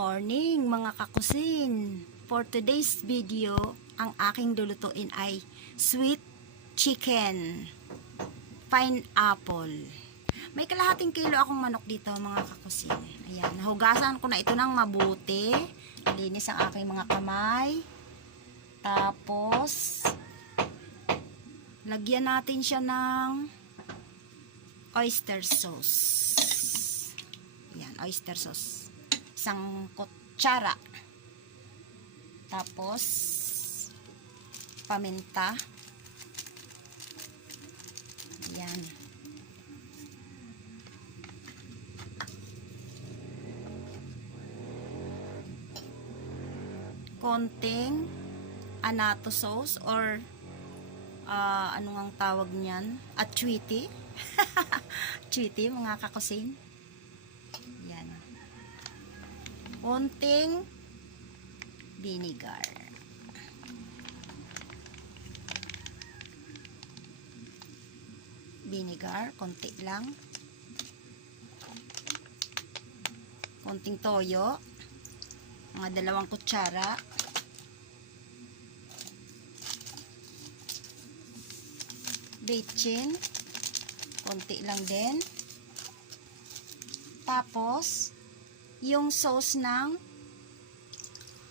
morning mga kakusin! For today's video, ang aking lulutuin ay sweet chicken pineapple. May kalahating kilo akong manok dito mga kakusin. Ayan, nahugasan ko na ito ng mabuti. Linis ang aking mga kamay. Tapos, lagyan natin siya ng oyster sauce. Ayan, oyster sauce. Isang kutsara. Tapos paminta. Ayan. Konting anato sauce or ano ang tawag niyan? Achuiti. Achuiti mga kakusin. Ayan. Konting vinegar. Vinegar, konti lang. Konting toyo. Mga 2 kutsara. Bechin. Konti lang din. Tapos, yung sauce ng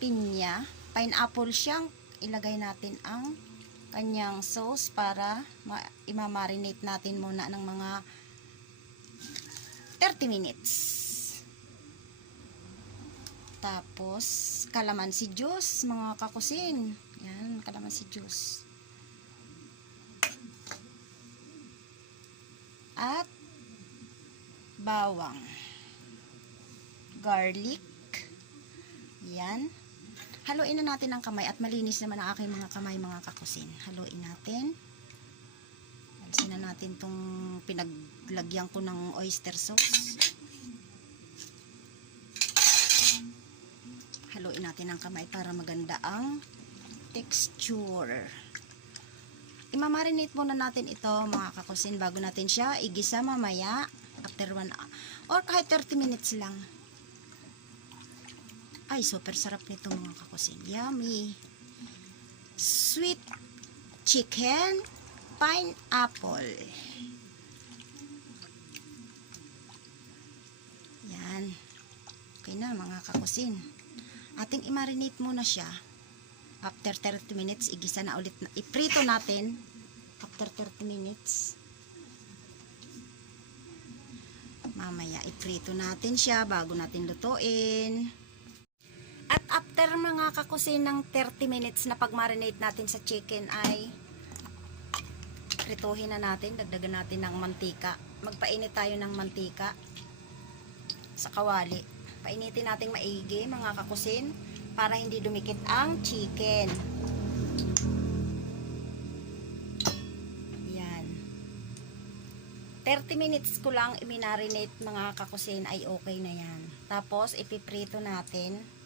pinya, pineapple siyang, ilagay natin ang kanyang sauce para imamarinate natin muna ng mga 30 minutes. Tapos, calamansi juice, mga kakusin. Yan, calamansi juice. At bawang. Garlic. Yan. Haluin na natin ang kamay at malinis naman ang aking mga kamay mga kakusin. Haluin natin. Alisin na natin itong pinaglagyan ko ng oyster sauce. Haluin natin ang kamay para maganda ang texture. Imamarinate muna natin ito mga kakusin bago natin siya igisa mamaya after 1 hour or kahit 30 minutes lang. Ay, super sarap nito mga kakusin. Yummy. Sweet chicken pineapple. Yan. Okay na mga kakusin. Ating i-marinate muna siya. After 30 minutes, igisa na ulit. Iprito natin. After 30 minutes. Mamaya, iprito natin siya bago natin lutuin. At after mga kakusin ng 30 minutes na pag-marinate natin sa chicken ay prituhin na natin, dagdagan natin ng mantika. Magpainit tayo ng mantika sa kawali. Painitin natin maigi mga kakusin para hindi dumikit ang chicken. Yan. 30 minutes ko lang i-marinate mga kakusin ay okay na yan. Tapos ipiprito natin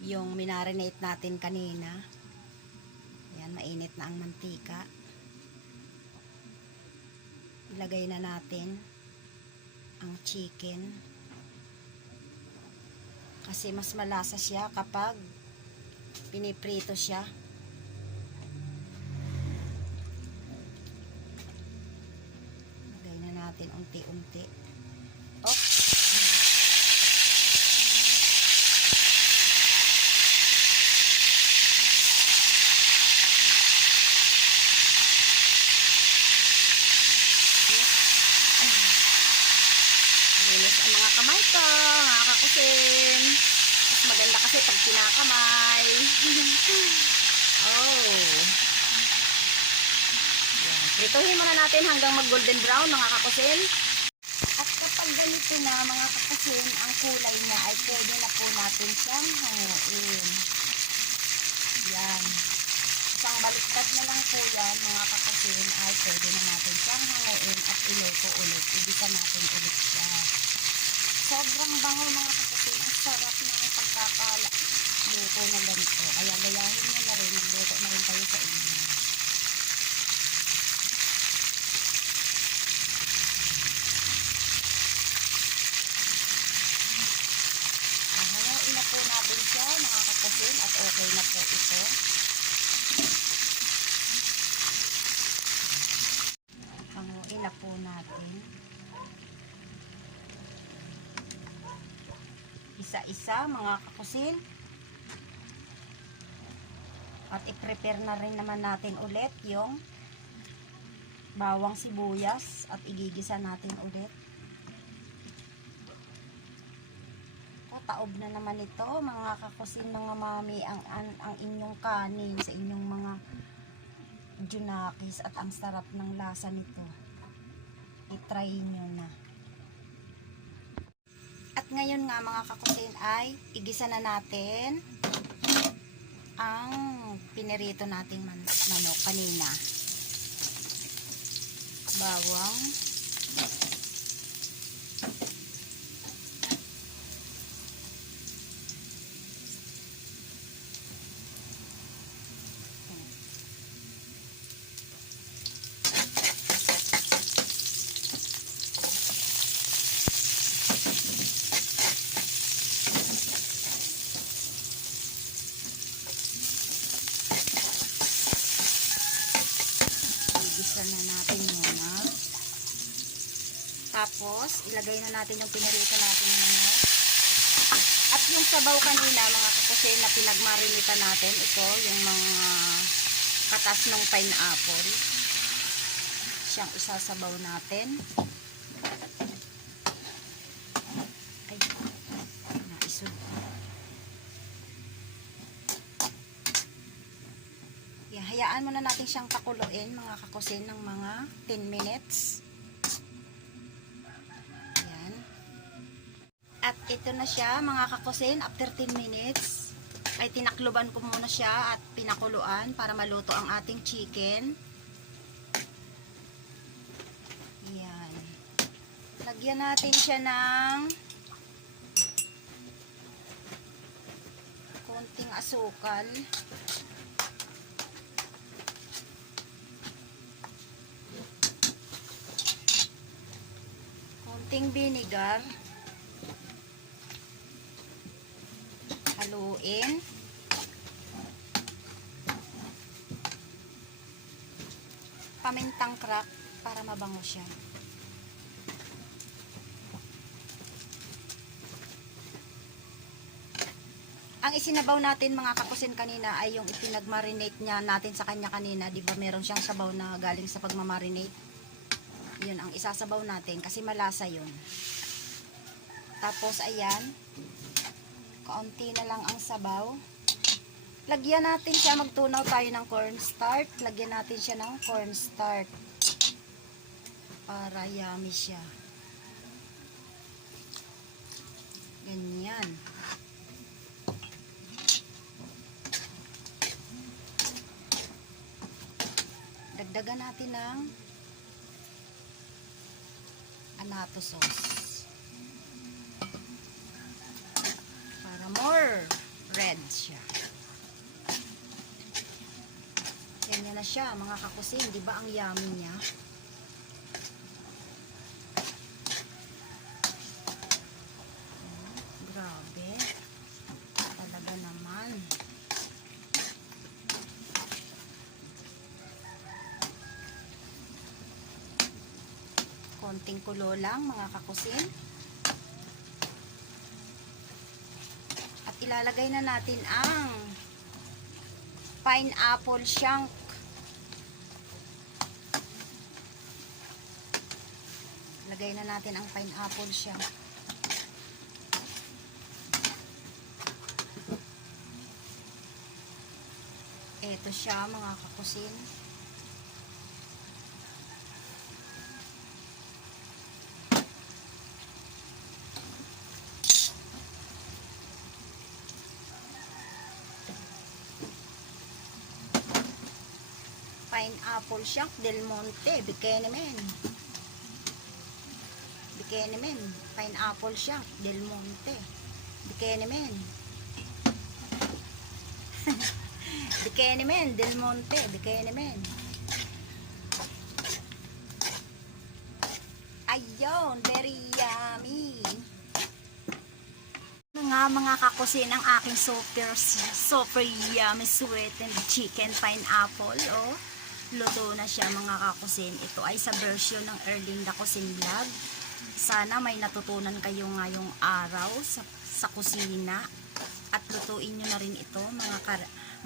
yung minarinate natin kanina. Ayan, mainit na ang mantika. Ilagay na natin ang chicken. Kasi mas malasa siya kapag piniprito siya. Ilagay na natin unti-unti. Oh. Ang mga kamay ko, mga kakusin. Mas maganda kasi pag kinakamay. Oh. Yan. Prituhin muna natin hanggang mag golden brown mga kakusin. At kapag ganito na mga kakusin, ang kulay niya ay pwede na po natin siyang hanguin. Yan. Isang baliktad na lang po yan mga kakusin ay pwede na natin siyang hanguin at iluto ulit. Ibisa natin ulit siya. Sobrang bango mga kakusin. Ang sarap ng pagkakaluto na ganito. Kaya gayahin nyo na rin. Magluto na rin kayo sa inyo. na po ito. Hanguin na po natin. Isa-isa mga kakusin. At i-prepare na rin naman natin ulit yung bawang sibuyas at igigisa natin ulit. Taob na naman ito mga kakusin, mga mami, ang inyong kanin sa inyong mga junakis at ang sarap ng lasa nito. I-try nyo na. At ngayon nga mga kakusin ay igisa na natin ang pinirito nating manok kanina. Bawang, igisa na natin muna. Tapos, ilagay na natin yung pinirito natin ng manok. At yung sabaw kanina, mga kakusin, na pinagmarinita natin, ito, yung mga katas ng pineapple. Siyang isasabaw natin. Ay, naisod. Hayaan muna natin siyang pakuluin, mga kakusin, ng mga 10 minutes. Ayan. At ito na siya, mga kakusin, after 10 minutes, ay tinakluban ko muna siya at pinakuluan para maluto ang ating chicken. Ayan. Lagyan natin siya ng konting asukal. Konting vinegar. Haluin. Pamintang crack para mabango siya. Ang isinabaw natin mga kakusin kanina ay yung ipinagmarinate niya natin sa kanya kanina. Diba meron siyang sabaw na galing sa pagmamarinate? Yun ang isasabaw natin kasi malasa yun. Tapos ayan, kaunti na lang ang sabaw. Lagyan natin siya, magtunaw tayo ng cornstarch. Lagyan natin siya ng cornstarch para yummy siya. Ganyan. Dagdagan natin ng anato sauce para more red siya. Ganyan na siya mga kakusin, di ba ang yummy niya? Grabe talaga naman. Konting kulo lang mga kakusin. At ilalagay na natin ang pineapple shank. Lagay na natin ang pineapple shank. Ito siya mga kakusin. Pineapple shank del Monte, Bikenemen. Bikenemen, pineapple shank del Monte, Bikenemen. Bikenemen del Monte, Bikenemen. Ayun, very yummy. nga mga kakusin ang aking super yummy sweetened chicken pineapple. Oh, luto na siya mga kakusin. Ito ay sa version ng Erlinda Kusin Vlog. Sana may natutunan kayo ngayong araw sa kusina. At lutuin nyo na rin ito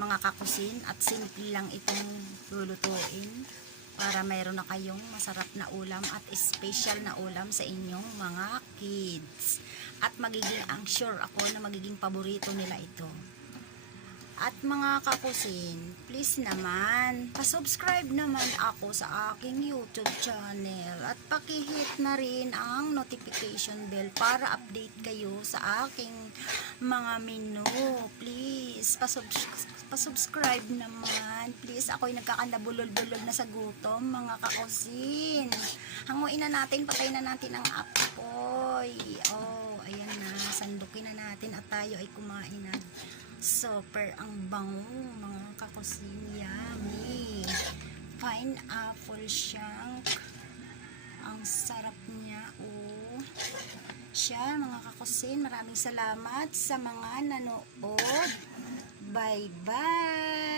mga kakusin. At simple lang itong lulutuin para mayroon na kayong masarap na ulam at special na ulam sa inyong mga kids. At ang sure ako na magiging paborito nila ito. At mga kakusin, please naman, pasubscribe naman ako sa aking YouTube channel at pakihit na rin ang notification bell para update kayo sa aking mga menu. Please, pasubscribe naman. Please, ako'y nagkakandabulol-bulol na sa gutom, mga kakusin. Hanguin na natin, patayin na natin ang apoy. Oh, ayan na, sandukin na natin at tayo ay kumain na. Super ang bango mga kakusin, yummy. Pineapple shank. Ang sarap niya, oh. Siya mga kakusin, maraming salamat sa mga nanood. Bye bye.